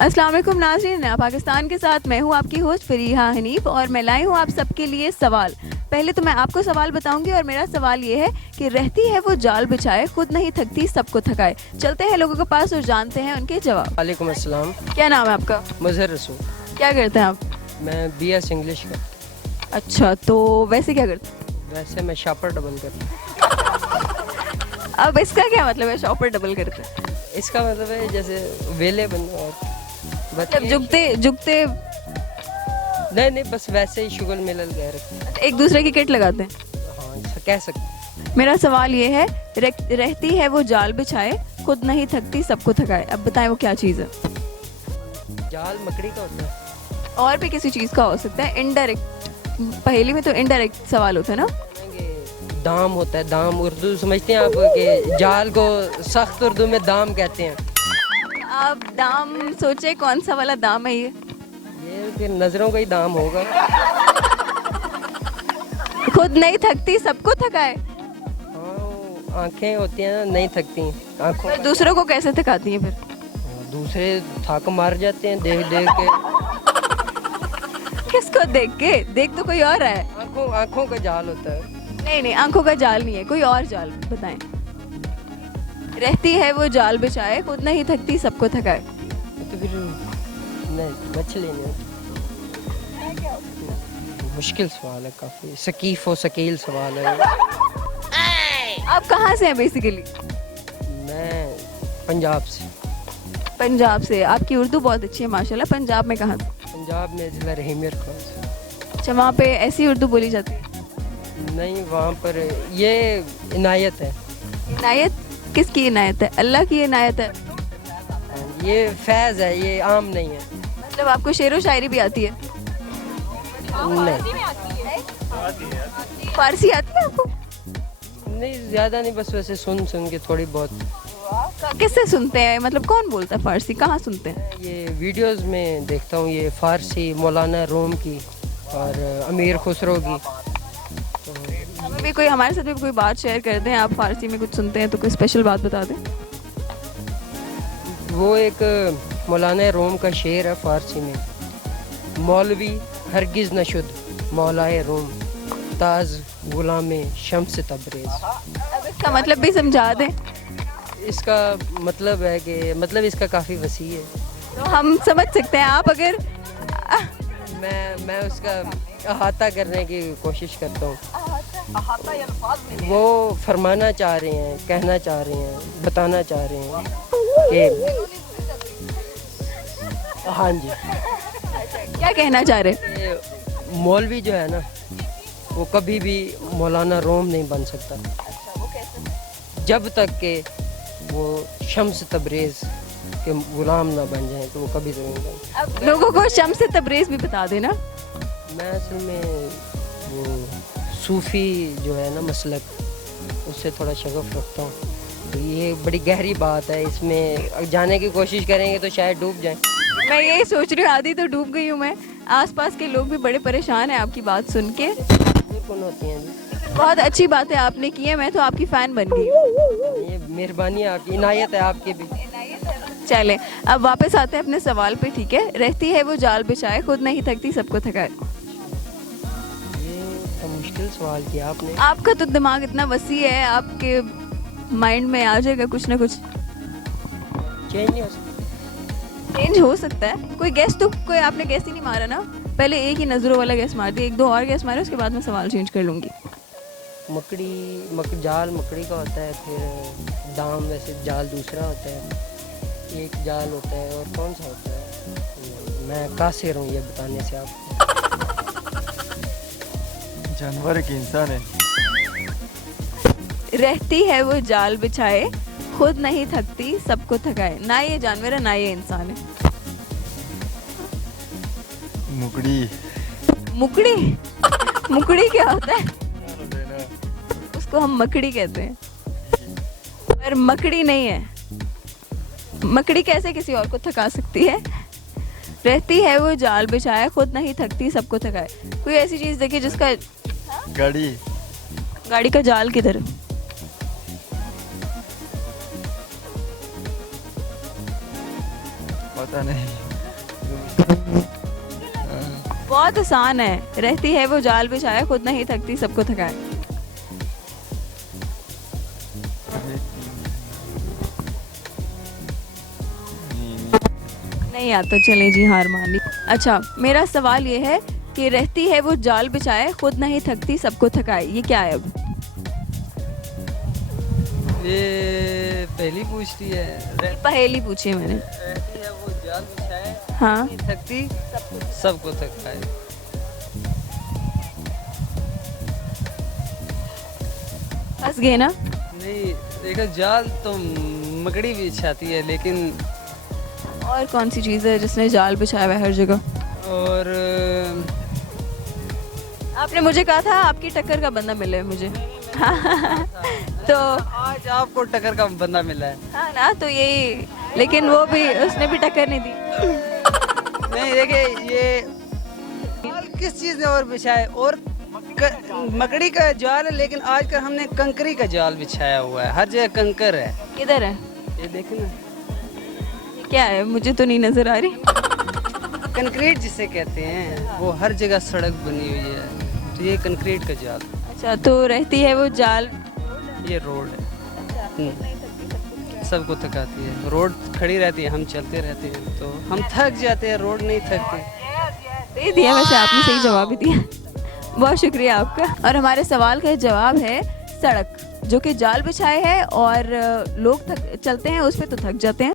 अस्सलाम वालेकुम नाज़रीन, पाकिस्तान के साथ मैं हूँ आपकी होस्ट फरीहा हनीफ और मैं लाई हूँ आप सबके लिए सवाल। पहले तो मैं आपको सवाल बताऊंगी और मेरा सवाल ये है कि रहती है वो जाल बिछाए, खुद नहीं थकती सबको थकाए। चलते हैं लोगों के पास और जानते हैं उनके जवाब। वालेकुम अस्सलाम। क्या नाम है आपका? मजहर रसूल। क्या करते हैं आप? मैं BS इंग्लिश का। अच्छा, तो वैसे क्या करते हैं? वैसे मैं शॉपर डबल करता हूँ। अब इसका क्या मतलब है शॉपर डबल करते हैं? इसका मतलब है जैसे वेले बन और जब झुकते नहीं बस वैसे ही शुगल मिलल गए रखते एक दूसरे की किट लगाते हैं। हाँ ऐसा कह सकते। मेरा सवाल ये है, रहती है वो जाल बिछाए, खुद नहीं थकती सबको थकाए। अब बताएं वो क्या चीज़ है? जाल मकड़ी का होता है। और भी किसी चीज़ का हो सकता है। इनडायरेक्ट, पहेली में तो इनडायरेक्ट सवाल होता है ना। दाम होता है, दाम। उर्दू समझते हैं आप कि जाल को सख्त उर्दू में दाम कहते हैं। आप दाम सोचे कौन सा वाला दाम है ये? फिर नजरों का ही दाम होगा। खुद नहीं थकती सबको थकाए। हाँ, आंखें होती हैं ना, नहीं थकती आंखों। फिर दूसरों को कैसे थकाती हैं फिर? दूसरे थक मार जाते हैं देख देख के। किसको देख के? देख तो कोई और है। आंखों का जाल होता है। नहीं, आंखों का जाल नहीं है, कोई और जाल बताएं। रहती है वो जाल बिछाए, खुद नहीं थकती सबको थकाए। तो फिर नहीं, मछली नहीं। मुश्किल सवाल है काफी, सकीफ और शकील सवाल है। आप कहाँ से हैं बेसिकली? मैं पंजाब से। पंजाब से। आपकी उर्दू बहुत अच्छी है माशाल्लाह। पंजाब में कहाँ से? पंजाब में जिला रहीमियर खान से। अच्छा, वहाँ पे ऐसी उर्दू बोली जाती है? नहीं, वहाँ पर ये इनायत है। इनायत? किसकी इनायत है? अल्लाह की इनायत है। ये फैज़ है, ये आम नहीं है। मतलब आपको शेर व शायरी भी आती है? नहीं, फारसी आती है आपको? नहीं ज़्यादा नहीं, बस वैसे सुन के थोड़ी बहुत। किससे सुनते हैं? मतलब कौन बोलता है फारसी? कहाँ सुनते हैं? ये वीडियोस में देखता हूँ, ये फारसी मौलाना रूम की और अमीर खुसरो की। हमें भी कोई, हमारे साथ भी कोई बात शेयर कर दें। आप फारसी में कुछ सुनते हैं तो कोई स्पेशल बात बता दें। वो एक मौलाना रूम का शेर है फारसी में। मौलवी हरगिज नशुद मौलाए रूम, ताज गुलामे शम्स तबरेज। अब इसका मतलब भी समझा दें। इसका मतलब है कि मतलब इसका काफ़ी वसी है। तो हम समझ सकते हैं। आप अगर मैं उसका अहाता करने की कोशिश करता हूँ। वो फरमाना चाह रहे हैं, कहना चाह रहे हैं, बताना चाह रहे हैं कि हाँ जी, क्या कहना चाह रहे हैं? ये मौलवी जो है ना, वो कभी भी मौलाना रोम नहीं बन सकता जब तक के वो शम्स तबरेज़ के गुलाम ना बन जाए, तो वो कभी तो नहीं बन। अब लोगों को शम्स तबरेज़ भी बता देना। मैं असल में वो सूफ़ी जो है ना मसलक, उससे थोड़ा शगफ रखता हूँ। तो ये बड़ी गहरी बात है, इसमें जाने की कोशिश करेंगे तो शायद डूब जाएं। मैं यही सोच रही हूँ, आधी तो डूब गई हूँ मैं। आसपास के लोग भी बड़े परेशान हैं आपकी बात सुन के। कौन होती हैं जी? बहुत अच्छी बात है आपने की है, मैं तो आपकी फ़ैन बन गई हूँ। ये मेहरबानी आपकी, इनायत है आपकी भी। चलें, अब वापस आते हैं अपने सवाल पे, ठीक है? रहती है वो जाल बिछाए, खुद नहीं थकती सबको थकाए। ये तो मुश्किल सवाल किया आपने। आपका तो दिमाग इतना वसी है, आपके माइंड में आ जाएगा कुछ ना कुछ। चेंज नहीं हो सकता। चेंज हो सकता है। कोई गेस तो, कोई आपने गेस ही नहीं मारा ना। पहले एक ही नजरों वाला गेस मार दिया, एक दो और गेस मारे, उसके बाद मैं सवाल चेंज कर लूँगी। जाल मकड़ी का होता है, फिर दाम वैसे जाल दूसरा होता है, एक जाल होता है, और कौन सा होता है? मैं कासिर हूँ ये बताने से आपको। जानवर एक इंसान है। रहती है वो जाल बिछाए, खुद नहीं थकती सबको थकाए। ना ये जानवर है ना ये इंसान है। मुकड़ी। मुकड़ी? मुकड़ी क्या होता है? उसको हम मकड़ी कहते हैं, पर मकड़ी नहीं है। मकड़ी कैसे किसी और को थका सकती है? रहती है वो जाल बिछाए, खुद नहीं थकती सबको थकाए। कोई ऐसी चीज देखिए जिसका। गाड़ी। गाड़ी का जाल किधर? पता पता नहीं। बहुत आसान है। रहती है वो जाल बिछाए, खुद नहीं थकती सबको थकाए। नहीं आता, चले जी हार मान ली। अच्छा, मेरा सवाल ये है कि रहती है वो जाल बिछाए, खुद नहीं थकती सबको थकाए, ये क्या है? अब ये पहली पूछती है। पहेली पूछी है मैंने। रहती है वो जाल बिछाए, हाँ, नहीं थकती सबको थकाए। फंस गए ना? नहीं देखो, जाल तो मकड़ी भी बिछाती है, लेकिन और कौन सी चीज़ है जिसने जाल बिछाया हुआ है हर जगह? और आपने मुझे कहा था आपकी टक्कर का बंदा मिले मुझे। तो आज आपको टक्कर का बंदा मिला है। हाँ ना, तो यही, लेकिन वो भी, उसने भी टक्कर नहीं दी। नहीं देखिए, ये जाल किस चीज़ ने और बिछाए, और मकड़ी का जाल है, लेकिन आजकल हमने कंकरी का जाल बिछाया हुआ है। हर जगह कंकर है। किधर है? ये देखें ना, ये क्या है? मुझे तो नहीं नजर आ रही। कंक्रीट जिसे कहते हैं, वो हर जगह सड़क बनी हुई है, तो ये कंक्रीट का जाल। अच्छा, तो रहती है वो जाल। ये रोड है। सबको थकाती है। रोड खड़ी रहती है, हम चलते रहते हैं तो हम थक जाते हैं, रोड नहीं थकती। दे दिया, वैसे आपने सही जवाब भी दिया। बहुत शुक्रिया आपका। और हमारे सवाल का जवाब है सड़क, जो कि जाल बिछाए है और लोग चलते हैं उस पर तो थक जाते हैं।